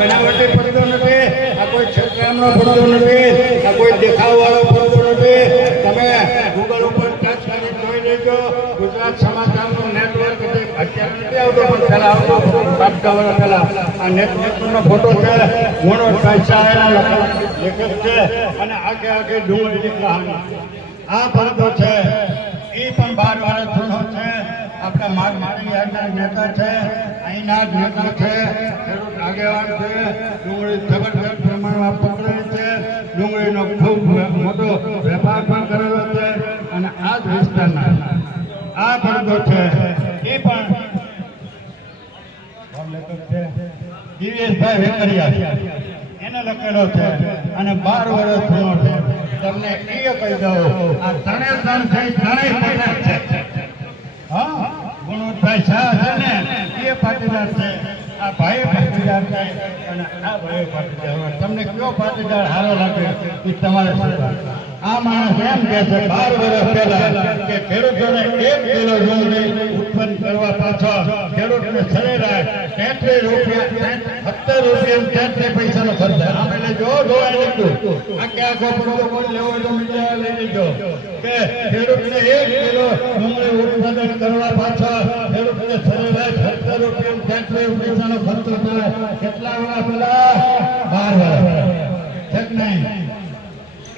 બનાવટી પડતો નથી. આ કોઈ છેતરામનો પડતો નથી. આ કોઈ દેખાવવાળો પડતો નથી. તમે ગૂગલ ઉપર ટચ કરી જોઈ લેજો. ગુજરાત સમાચારનું નેટવર્ક અત્યારે નથી પણ પહેલા. ફોટો છે. અને આગે આખે ડુંગળી કહાની આ પડતો છે. એ પણ બાર વાર જૂનો છે. આપણા માર્ગ મારી યાદના નેતા છે, અહીંના જ નેતા છે, ખેડૂત આગેવાન છે, ડુંગળી જબરજસ્ત પ્રમાણમાં પકડેલી છે, ડુંગળીનો ખૂબ મોટો વેપાર પણ કરેલો છે અને આ જ વિસ્તારના આ પડદો છે, એ પણ દિવેશભાઈ વેકરિયા. એને લખેલો છે અને બાર વર્ષ થયો છે. તમને એ કહી દઉં, આ ત્રણે ત્રણ થઈ ત્રણેય પટેલ છે. ગુણવંતભાઈ શાહ છે ને? એ પાટીદાર છે. આ ભાઈ પાટીદાર છે. અને આ ભાઈ પાટીદાર તમને કયો પાટીદાર હારો લાગે એ તમારે? આ માણસ એમ કે છે, બાર વર્ષ પહેલા કે ખેડૂતોને એક કિલો ડુંગળી ઉત્પન્ન કરવા પાછળ ખેડૂતને સરેરાશ તેત્રીસ રૂપિયા સત્તર રૂપિયા તેત્રીસ પૈસાનો ખર્ચ. આમ જો જોવા લીધું આખે આખો પ્રોટોકોલ લેવો તો મીડિયા લઈ લીધો. કે ખેડૂતને એક કિલો ડુંગળી ઉત્પાદન કરવા પાછળ ખેડૂતને સરેરાશ સત્તર રૂપિયા તેત્રીસ પૈસાનો ખર્ચો થાય. કેટલા વાળા પેલા? બાર વાળા. છે નહીં?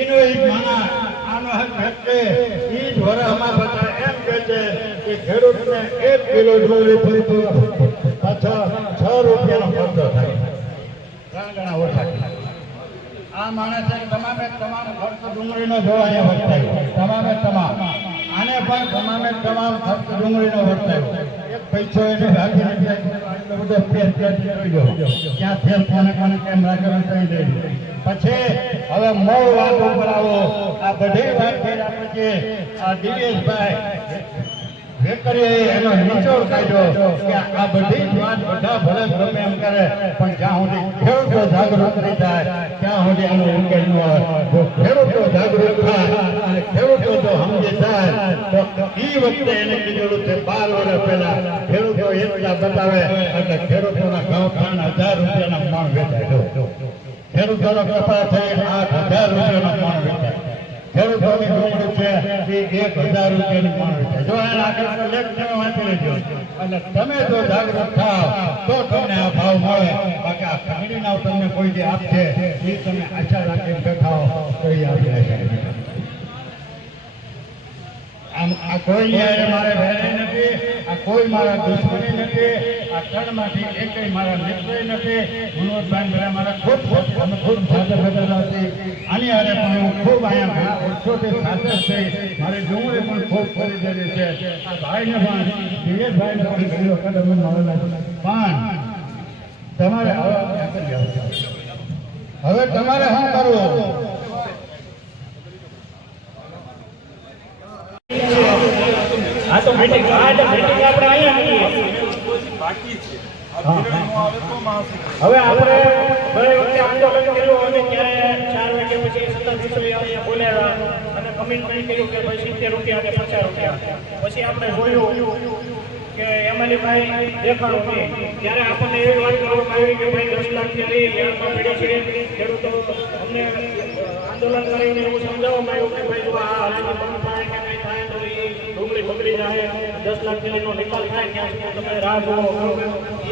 એનો એક માણા આનો હક હકે એ જ કહે છે કે એક કિલો ડુંગળી ખરીદવા પાછળ છ રૂપિયાનો ખર્ચો થાય. ત્રણ ગણા ઓછા આ માણસે તમામે તમામ ખર્ચ ડુંગળીનો જો વર્તાયો તમામે તમામ. આને પણ તમામે તમામ ખર્ચ ડુંગળીનો વર્તાયો એક પૈસો એને રાખી નથી બધો ફેર ફેર કર્યો ક્યાં ફેર કોને કોને કેમ રાખેલો છે એ પછી હવે મૂળ વાત ઉપર આવો. આ બધી વાત કર્યા પછી આ દિનેશભાઈ. વેકરીએ એનો નિચોડ કાઢ્યો કે બધી ભલે ખેડૂતો જાગૃત નહીં થાય ત્યાં ખેડૂતો જાગૃત ખેડૂતોની ડુંગળી છે, એ એક હજાર રૂપિયાની માણસ છે. જો આ આગળ લેખ તમે વાંચી લેજો. અને તમે જો જાગૃત થાવ, તો તમને આ ભાવ મળે. બાકી આ ખંડીના તમને કોઈ જે આપશે, એ તમે આશા રાખીને બેઠા તો એ આપી શકે આમ આ કોઈ મારે વહેરાઈ નથી. આ કોઈ મારા દુશ્મની નથી. આ ત્રણમાંથી એકેય મારા મિત્ર નથી. બધા મારા ખૂબ ખૂબ અમે ખૂબ હતી આની હારે પણ હું ખૂબ અહીંયા ઘણા વર્ષોથી સાથે છે. મારે ડુંગળી પણ ખૂબ ખરીદેલી છે. આ ભાઈને પણ દિવેશભાઈને પણ ઘણી વખત અમે મળેલા પણ તમારે હવે હવે તમારે શું કરવું? હા તો મીટિંગ આપણે અહીંયા બાકી છે. હવે આપણે ઘણી વખતે આંદોલન કર્યું અને ત્યારે ચાર વાગે પછી સત્તાધીશોએ અહીંયા બોલાવ્યા અને કમિટમેન્ટ કર્યું કે ભાઈ સિત્તેર રૂપિયા કે પચાસ રૂપિયા. પછી આપણે જોયું કે એમએલએ ભાઈ દેખાડો ત્યારે આપણને એવી વાત કરવામાં આવી કે ભાઈ દસ લાખથી લઈ યાર્ડમાં પડી છે. ખેડૂતો અમને આંદોલન કરીને એવું સમજાવવામાં આવ્યું કે ભાઈ જો આ હાલમાં બંધ થાય બગડી જાય દસ લાખ કિલોનો નિકાલ થાય ત્યાં સુધી તમે રાહ જુઓ.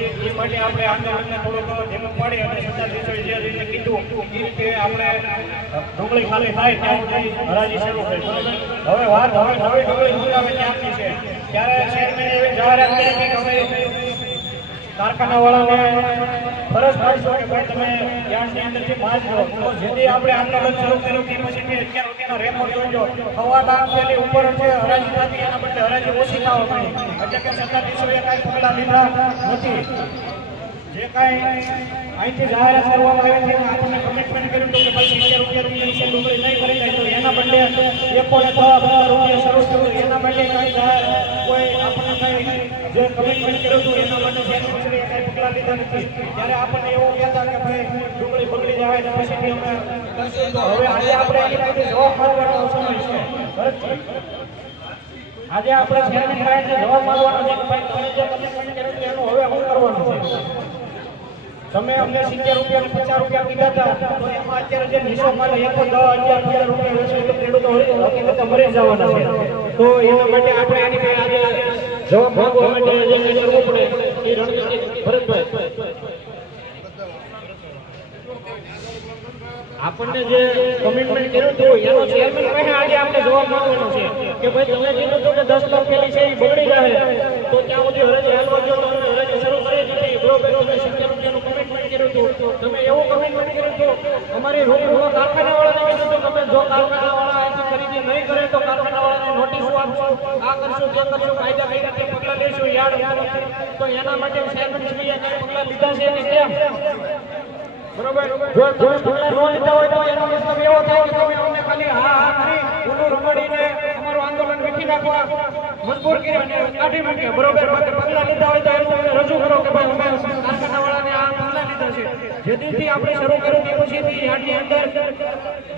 એ માટે આપણે આંદોલનને થોડોક જેમ પાડી અને સત્તાધીશોએ જે રીતે કીધું, એ રીતે આપણે ડુંગળી ખાલી થાય ત્યાં સુધી હરાજી શરૂ થઈ? હવે વાત હવે નવી ડુંગળી મંગાવે ત્યાંથી છે. ત્યારે ચેરમેને એવી જાહેરાત કરી કે ભાઈ કારખાના વાળાને ફરજ પાડશો કે ભાઈ તમે યાર્ડની અંદરથી માલ લો તો જેથી આપણે આંદોલન શરૂ કર્યું કે અગિયાર રૂપિયાના રેકોર્ડ જોઈજો હવા દામ પેલી ઉપર છે, હરાજી થતી, એના બદલે હરાજી ઓછી થવા મળી. એટલે કે સત્તાધીશોએ કાંઈ પગલાં લીધા નથી. જે કાંઈ અહીંથી જાહેરાત કરવામાં આવી હતી આપણને કમિટમેન્ટ કર્યું હતું કે ભાઈ સિત્તેર રૂપિયા નીચે ડુંગળી નહીં ખરીદાય તો એના બદલે એક પચાસ રૂપિયા શરૂ થયું એના માટે કાંઈ જાહેર કોઈ આપણને કાંઈ જે કમિટમેન્ટ કર્યું હતું, એના માટે પગલાં લીધા નથી. ત્યારે આપણને એવું કહેતા કે ભાઈ, ડુંગળી બગડી જાય ને પછી અમે કરશું. તો હવે આજે આપણે એની માટે જવાબ માંગવાનો સમય છે. આજે આપણે ચેરમેન પાસે જવાબ માંગવાનો છે કે ભાઈ, તમે જે કમિટમેન્ટ કર્યું હતું એનું હવે શું કરવાનું છે? તમે અમને સિત્તેર રૂપિયા પચાસ રૂપિયા કીધા હતા, તો એમાં અત્યારે જે નિશો એક દસ, અગિયાર પંદર રૂપિયા વેચો તો ખેડૂતો હકીકતે મરી જવાના છે. તો એના માટે આપણે આની આજે જવાબ માંગવા માટે જે કરવું પડે. એ રણનીતિ ભરતભાઈ. આપણને જે કમિટમેન્ટ કર્યું હતું, એનો ચેરમેન પાસે આજે આપણે જવાબ માંગવાનો છે કે ભાઈ તમે કીધું હતું કે દસ લાખ પેલી છે એ બગડી જાય તો ત્યાં સુધી હરાજી હાલવા જો તમે હરાજી શરૂ કરી દીધી. બરોબર અમે સિત્તેર રૂપિયાનું કમિટમેન્ટ કર્યું હતું. તમે એવું કમિટમેન્ટ કર્યું હતું, અમારી રોજ કારખાના વાળાને કીધું હતું તમે જો કારખાના વાળા અહીંથી ખરીદી નહીં કરે તો કારખાના વાળાને નોટિસો આપશું આ કરશું, તે કરશું, કાયદા કાયદા તે પગલાં લેશું યાર્ડ તો એના માટે સાહેબશ્રીએ શ્રીએ કંઈ પગલાં લીધા છે કે કેમ? બરોબર? જો જો પગલાં ન લીધા હોય તો એનો મતલબ એવો થાય કે તમે અમને ખાલી હા હા કરી ઊંડું રમડીને અમારું આંદોલન વીખી નાખવા મજબૂર કરી અને કાઢી મૂક્યા. બરોબર? પગલાં લીધા હોય તો એનું તમે રજૂ કરો કે ભાઈ અમે કારખાનાવાળાને આ પગલાં લીધા છે. જેથી આપણે શરૂ કર્યું તે પછીથી આની અંદર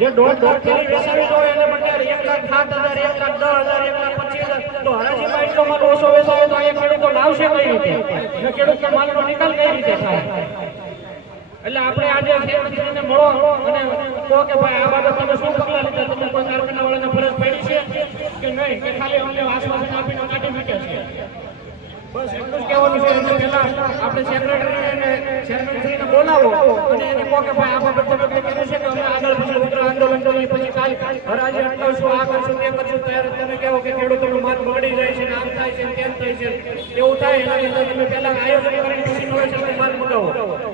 જે દોઢ દોઢ થેલી બેસાવી તો એને માટે એક લાખ સાત હજાર એક લાખ દસ હજાર લાખ એટલો આપણે આજે ખેડૂતોને મળો અને કહો કે ભાઈ, આ બાબત તમે શું પગલાં લીધા? તમે કોઈ કારખાના વાળાને ફરજ પડી છે કે નહીં? કે ખાલી અમને આશ્વાસન આપીને કાઢી મૂક્યા છે? બસ આપણે સેક્રેટરી અને બોલાવો અને એને કહો કે ભાઈ, આ બાબત તમે આંદોલન કાલ હરાજી અટકાવશું, આ કરશું, તે કરશું, ત્યારે તમે કહો કે ખેડૂતોનું માલ બગડી જાય છે આમ થાય છે કેમ થાય છે. એવું થાય, એના લીધે તમે પહેલા આયોજન કરીને પછી નવેસરથી માલ મંગાવો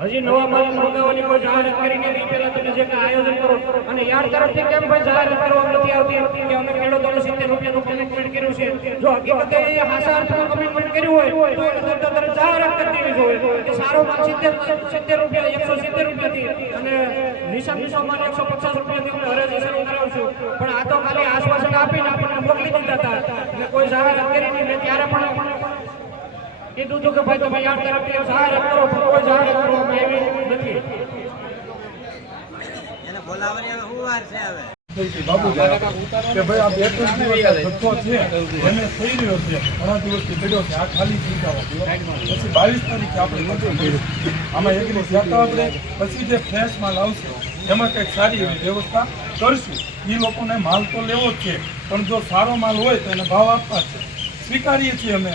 હજી નવા માલ મંગાવવાની કોઈ જાહેરાત કરીને નહીં પહેલા તમે જે કાંઈ આયોજન કરો અને યાર તરફથી કેમ ભાઈ જાહેરાત કરવામાં નથી આવતી? કે અમે ખેડૂતોને સિત્તેર રૂપિયાનું કમિટમેન્ટ કર્યું છે. જો હકીકતે હાસા અર્થમાં કમિટમેન્ટ કર્યું હોય, તો એને તરત તરત જાહેરાત કરી દેવી જોઈએ. કે સારો માલ સિત્તેર સિત્તેર રૂપિયા, એકસો સિત્તેર રૂપિયાથી અને નિશાન નિશો માલ એકસો પચાસ રૂપિયાથી અમે હરાજી શરૂ કરાવશું પણ આ તો ખાલી આશ્વાસન આપીને આપણને મોકલી દીધા હતા. અને કોઈ જાહેરાત કરી નહીં ત્યારે પણ કીધું હતું કે ભાઈ તમે યાદ તરફથી જાહેરાત કરો પણ જાહેર કરો કરવામાં એવી નથી. એને બોલાવવાની હવે શું વાર છે હવે? બાબુ કે ભાઈ આ બે ત્રણ દિવસ આ છે એને થઈ રહ્યો છે ઘણા દિવસથી પડ્યો છે આ ખાલી ચીકાવો પછી બાવીસ તારીખે આપણે આમાં એકની જતા આપણે પછી જે ફ્રેશ માલ આવશે એમાં કંઈક સારી એવી વ્યવસ્થા કરશું. એ લોકોને માલ તો લેવો જ છે પણ જો સારો માલ હોય તો એને ભાવ આપવા છે. સ્વીકારીએ છીએ અમે.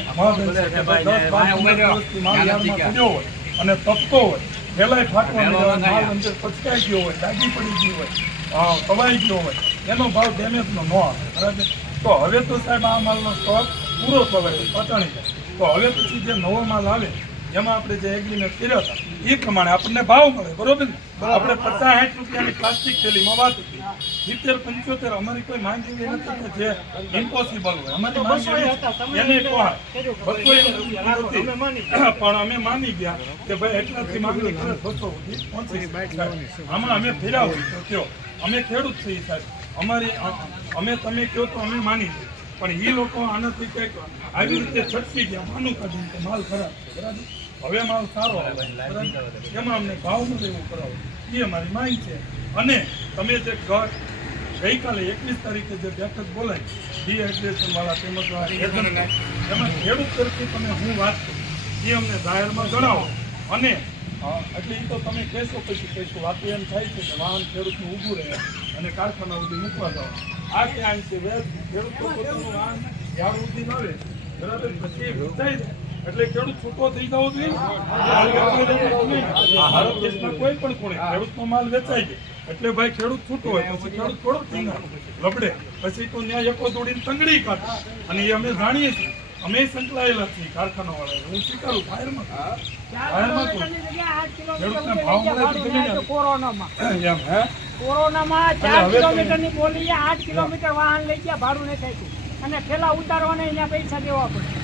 અને તપકો હોય. વેલાય ફાટવા માલ અંદર પચકાઈ ગયો હોય દાગી પડી ગયો હોય અ, કવાઈ ગયો હોય. એનો ભાવ ડેમેજનો ન આવે. બરાબર? તો હવે તો સાહેબ આ માલનો સ્ટોક પૂરો થવાય પચાણી જાય. તો હવે પછી જે નવો માલ આવે એમાં આપણે જે એગ્રીમેન્ટ કર્યા હતા એ પ્રમાણે આપણને ભાવ મળે. બરોબર ને? આપણે પચાસ સાઠ રૂપિયાની પ્લાસ્ટિક થેલીમાં વાત હતી સિત્તેર પંચોતેર અમારી કોઈ માંગ એવી નથી કે જે ઇમ્પોસિબલ હોય. અમારી માંગ એને કોણ? બસો નથી. પણ અમે માની ગયા કે ભાઈ એટલાથી માંગણી કરે બસો સુધી પહોંચી. આમાં અમે ફેર્યા હોય તો કયો. અમે ખેડૂત છીએ સાહેબ. અમારી અમે તમે કહો તો અમે માની લઈએ. પણ એ લોકો આનાથી કંઈક આવી રીતે છટકી ગયા. માનું કાઢ્યું કે માલ ખરાબ બરાબર? હવે માલ સારો આવે. એમાં અમને ભાવ લેવું દેવું કરાવો એ અમારી માંગ છે. અને તમે જે ઘર ગઈકાલે એકવીસ તારીખે જે બેઠક બોલાય ડિહાઇડ્રેશન વાળા તેમજ એમાં ખેડૂત તરફથી તમે હું વાત કરું એ અમને જાહેરમાં જણાવો. અને એટલે એ તો તમે કહેશો પછી કહેશો વાત એમ થાય છે કે વાહન ખેડૂતનું ઊભું રહે અને કારખાના સુધી મૂકવા જાવ આ ક્યાં છે ખેડૂત પોતાનું વાહન યાર સુધી ન રહે બરાબર? પછી વેચાઈ જાય એટલે ખેડૂત છૂટો થઈ જવો જોઈએ કોઈ પણ ખૂણે ખેડૂતનો માલ વેચાઈ જાય એટલે ભાઈ ખેડૂત છૂટો હોય પછી ખેડૂત થોડો લબડે પછી તો ન્યાય એકો દોડીને તંગડી કાઢે અને એ અમે જાણીએ છીએ અમે સંકળાયેલા છીએ કારખાના વાળા હું સ્વીકારું ફાયરમાં ફાયરમાં ભાવ કોરોનામાં એમ હે કોરોનામાં ચાર કિલોમીટરની બોલી આઠ કિલોમીટર વાહન લઈ ગયા ભાડું નહીં થયું અને પેલા ઉતારવાને એના પૈસા દેવા પડે